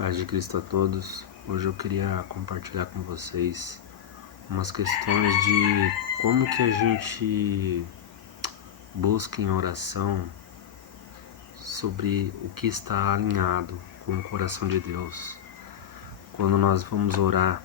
Paz de Cristo a todos. Hoje eu queria compartilhar com vocês umas questões de como que a gente busca em oração sobre o que está alinhado com o coração de Deus. Quando nós vamos orar,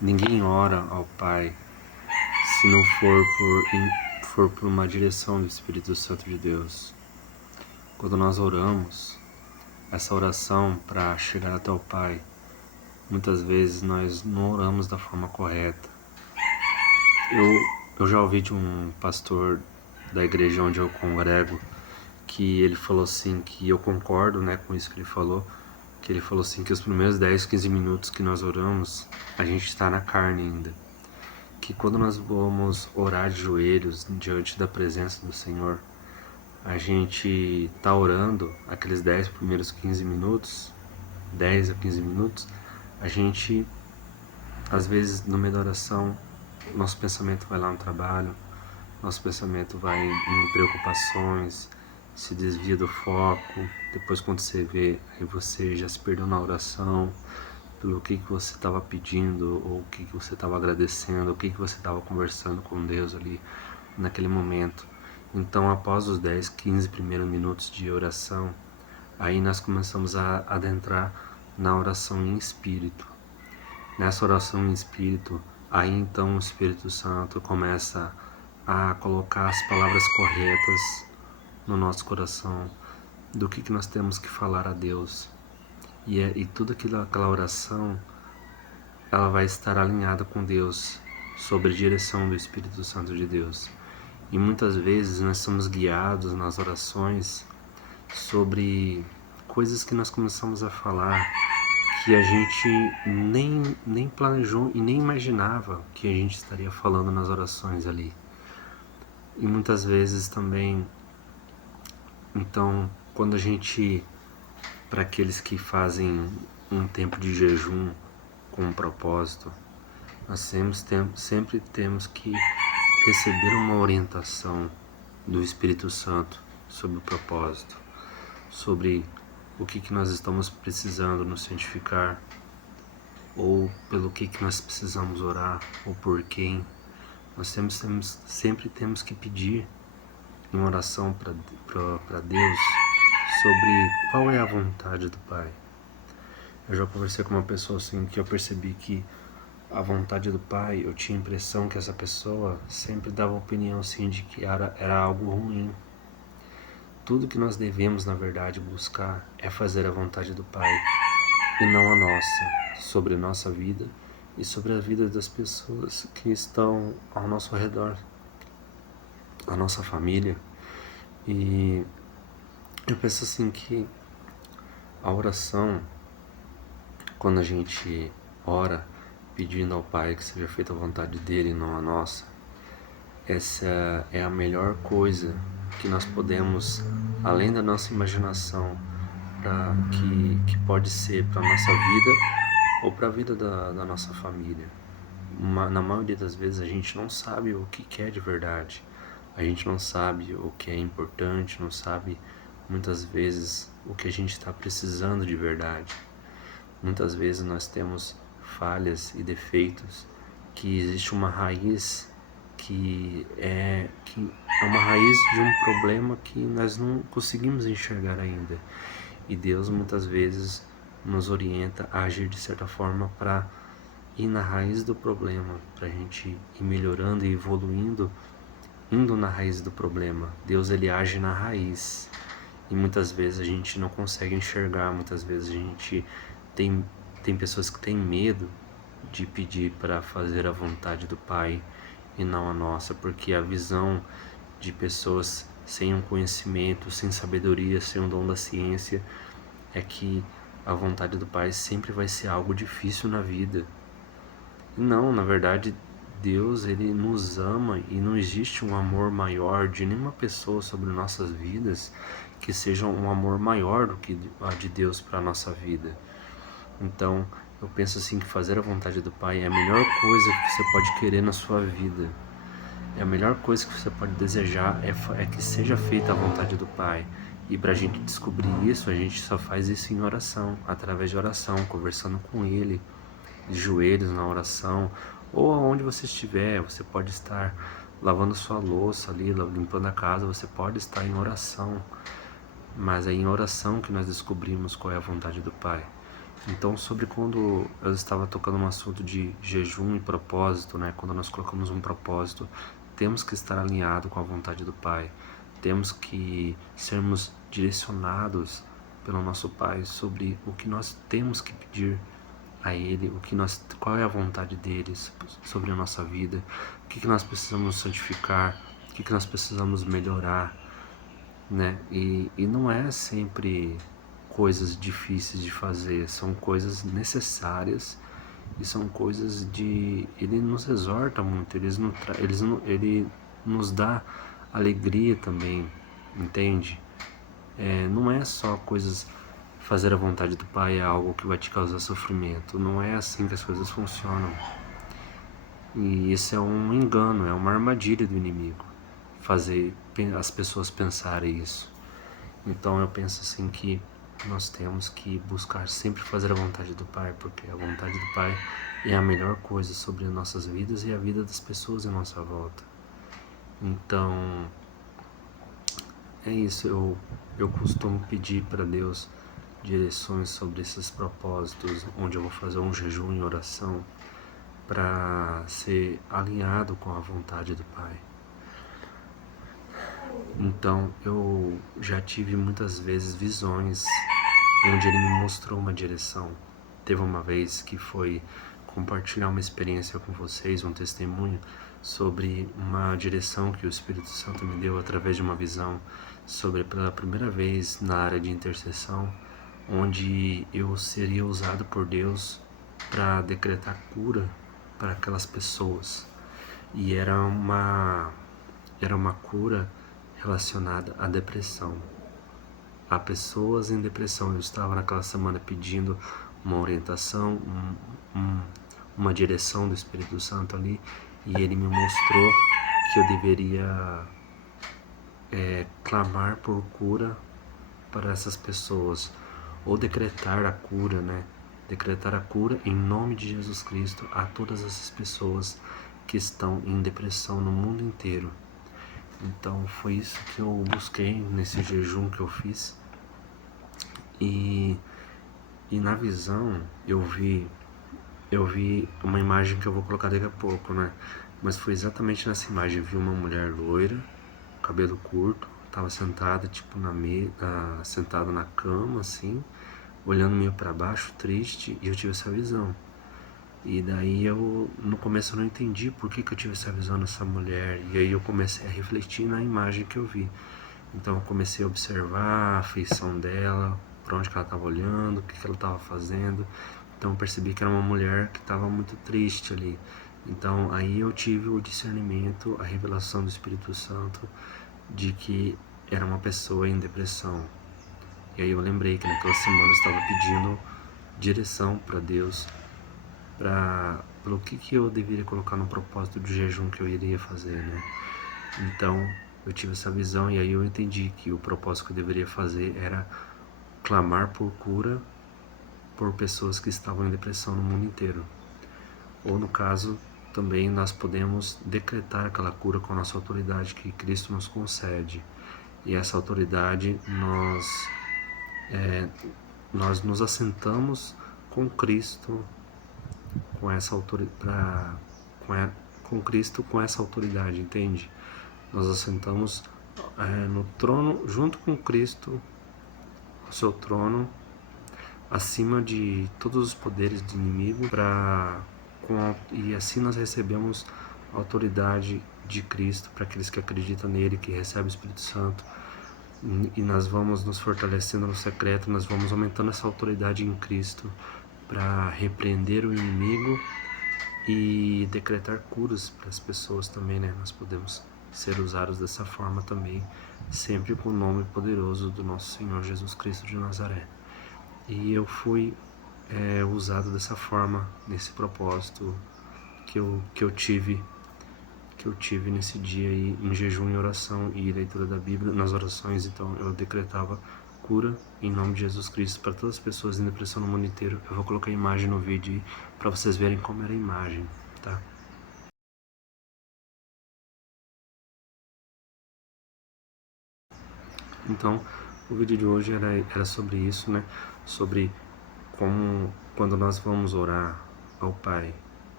ninguém ora ao Pai se não for por uma direção do Espírito Santo de Deus. Quando nós oramos, essa oração para chegar até o Pai, muitas vezes nós não oramos da forma correta. Eu já ouvi de um pastor da igreja onde eu congrego que ele falou assim, que eu concordo, com isso que ele falou, que ele falou assim que os primeiros 10, 15 minutos que nós oramos, a gente está na carne ainda. Que quando nós vamos orar de joelhos diante da presença do Senhor, a gente está orando aqueles 10 primeiros 15 minutos, 10 a 15 minutos, a gente, às vezes, no meio da oração, nosso pensamento vai lá no trabalho, nosso pensamento vai em preocupações, se desvia do foco. Depois, quando você vê, aí você já se perdeu na oração, pelo que você estava pedindo, ou o que você estava agradecendo, o que você estava conversando com Deus ali naquele momento. Então, após os 10, 15 primeiros minutos de oração, aí nós começamos a adentrar na oração em espírito. Nessa oração em espírito, aí então o Espírito Santo começa a colocar as palavras corretas no nosso coração, do que nós temos que falar a Deus. E tudo aquela oração, ela vai estar alinhada com Deus, sob a direção do Espírito Santo de Deus. E muitas vezes nós somos guiados nas orações sobre coisas que nós começamos a falar que a gente nem planejou e nem imaginava que a gente estaria falando nas orações ali. E muitas vezes também, então, quando a gente, para aqueles que fazem um tempo de jejum com um propósito, nós sempre temos que receber uma orientação do Espírito Santo sobre o propósito, sobre o que nós estamos precisando nos santificar, ou pelo que nós precisamos orar, ou por quem. Nós sempre temos que pedir em oração para Deus sobre qual é a vontade do Pai. Eu já conversei com uma pessoa assim que eu percebi que a vontade do Pai, eu tinha a impressão que essa pessoa sempre dava opinião assim de que era algo ruim. Tudo que nós devemos, na verdade, buscar é fazer a vontade do Pai e não a nossa, sobre a nossa vida e sobre a vida das pessoas que estão ao nosso redor, a nossa família. E eu penso assim que a oração, quando a gente ora pedindo ao Pai que seja feita a vontade dele e não a nossa, essa é a melhor coisa que nós podemos, além da nossa imaginação, que pode ser para a nossa vida ou para a vida da nossa família. Na maioria das vezes a gente não sabe o que é de verdade, a gente não sabe o que é importante, não sabe muitas vezes o que a gente está precisando de verdade. Muitas vezes nós temos falhas e defeitos, que existe uma raiz que é uma raiz de um problema que nós não conseguimos enxergar ainda. E Deus muitas vezes nos orienta a agir de certa forma para ir na raiz do problema, para a gente ir melhorando e evoluindo, indo na raiz do problema. Deus, ele age na raiz. E muitas vezes a gente não consegue enxergar, muitas vezes a gente tem pessoas que têm medo de pedir para fazer a vontade do Pai e não a nossa, porque a visão de pessoas sem um conhecimento, sem sabedoria, sem um dom da ciência, é que a vontade do Pai sempre vai ser algo difícil na vida. E não, na verdade, Deus, ele nos ama e não existe um amor maior de nenhuma pessoa sobre nossas vidas que seja um amor maior do que a de Deus para a nossa vida. Então, eu penso assim que fazer a vontade do Pai é a melhor coisa que você pode querer na sua vida. É a melhor coisa que você pode desejar é que seja feita a vontade do Pai. E para a gente descobrir isso, a gente só faz isso em oração, através de oração, conversando com Ele, de joelhos na oração, ou aonde você estiver. Você pode estar lavando sua louça ali, limpando a casa, você pode estar em oração, mas é em oração que nós descobrimos qual é a vontade do Pai. Então, sobre quando eu estava tocando no assunto de jejum e propósito, né? Quando nós colocamos um propósito, temos que estar alinhado com a vontade do Pai. Temos que sermos direcionados pelo nosso Pai sobre o que nós temos que pedir a Ele, qual é a vontade dele sobre a nossa vida, o que nós precisamos santificar, o que nós precisamos melhorar, né? E não é sempre coisas difíceis de fazer, são coisas necessárias e são coisas de... Ele nos exorta muito, ele nos dá alegria também, entende? Não é só coisas... Fazer a vontade do Pai é algo que vai te causar sofrimento. Não é assim que as coisas funcionam. E isso é um engano, é uma armadilha do inimigo, fazer as pessoas pensarem isso. Então eu penso assim que nós temos que buscar sempre fazer a vontade do Pai, porque a vontade do Pai é a melhor coisa sobre as nossas vidas e a vida das pessoas em nossa volta. Então é isso, eu costumo pedir para Deus direções sobre esses propósitos, onde eu vou fazer um jejum em oração para ser alinhado com a vontade do Pai. Então eu já tive muitas vezes visões onde Ele me mostrou uma direção. Teve uma vez que foi compartilhar uma experiência com vocês, um testemunho sobre uma direção que o Espírito Santo me deu através de uma visão sobre, pela primeira vez na área de intercessão, onde eu seria usado por Deus para decretar cura para aquelas pessoas. E era uma cura relacionada à depressão, a pessoas em depressão. Eu estava naquela semana pedindo uma orientação, uma direção do Espírito Santo ali, e ele me mostrou que eu deveria clamar por cura para essas pessoas, ou decretar a cura, né? Decretar a cura em nome de Jesus Cristo a todas essas pessoas que estão em depressão no mundo inteiro. Então foi isso que eu busquei nesse jejum que eu fiz. E na visão eu vi uma imagem que eu vou colocar daqui a pouco, né? Mas foi exatamente nessa imagem. Eu vi uma mulher loira, cabelo curto, estava sentada tipo sentada na cama assim, olhando meio para baixo, triste, e eu tive essa visão. E daí no começo eu não entendi por que eu tive essa visão dessa mulher, e aí eu comecei a refletir na imagem que eu vi. Então eu comecei a observar a feição dela, para onde que ela estava olhando, o que ela estava fazendo. Então eu percebi que era uma mulher que estava muito triste ali. Então aí eu tive o discernimento, a revelação do Espírito Santo de que era uma pessoa em depressão. E aí eu lembrei que naquela semana eu estava pedindo direção para Deus, pelo que eu deveria colocar no propósito do jejum que eu iria fazer, né? Então eu tive essa visão e aí eu entendi que o propósito que eu deveria fazer era clamar por cura por pessoas que estavam em depressão no mundo inteiro. Ou no caso, também nós podemos decretar aquela cura com a nossa autoridade que Cristo nos concede. E essa autoridade nós nos assentamos com Cristo, com essa autoridade, com Cristo com essa autoridade, entende? Nós assentamos no trono junto com Cristo, o seu trono, acima de todos os poderes do inimigo, e assim nós recebemos a autoridade de Cristo para aqueles que acreditam nele, que recebem o Espírito Santo. E nós vamos nos fortalecendo no secreto, nós vamos aumentando essa autoridade em Cristo para repreender o inimigo e decretar curas para as pessoas também, né? Nós podemos ser usados dessa forma também, sempre com o nome poderoso do nosso Senhor Jesus Cristo de Nazaré. E eu fui usado dessa forma, nesse propósito que eu tive que eu tive nesse dia aí, em jejum e oração e leitura da Bíblia. Nas orações, então, eu decretava cura em nome de Jesus Cristo para todas as pessoas em depressão no mundo inteiro. Eu vou colocar a imagem no vídeo aí para vocês verem como era a imagem, tá? Então, o vídeo de hoje era sobre isso, né? Sobre como, quando nós vamos orar ao Pai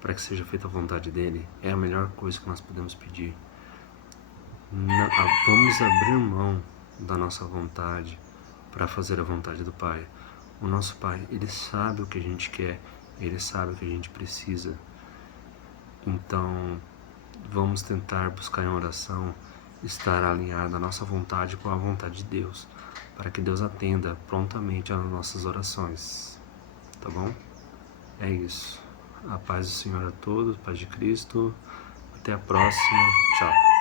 para que seja feita a vontade dele, é a melhor coisa que nós podemos pedir. Vamos abrir mão da nossa vontade para fazer a vontade do Pai. O nosso Pai, Ele sabe o que a gente quer, Ele sabe o que a gente precisa. Então, vamos tentar buscar em oração estar alinhado a nossa vontade com a vontade de Deus, para que Deus atenda prontamente às nossas orações. Tá bom? É isso. A paz do Senhor a todos, paz de Cristo. Até a próxima. Tchau.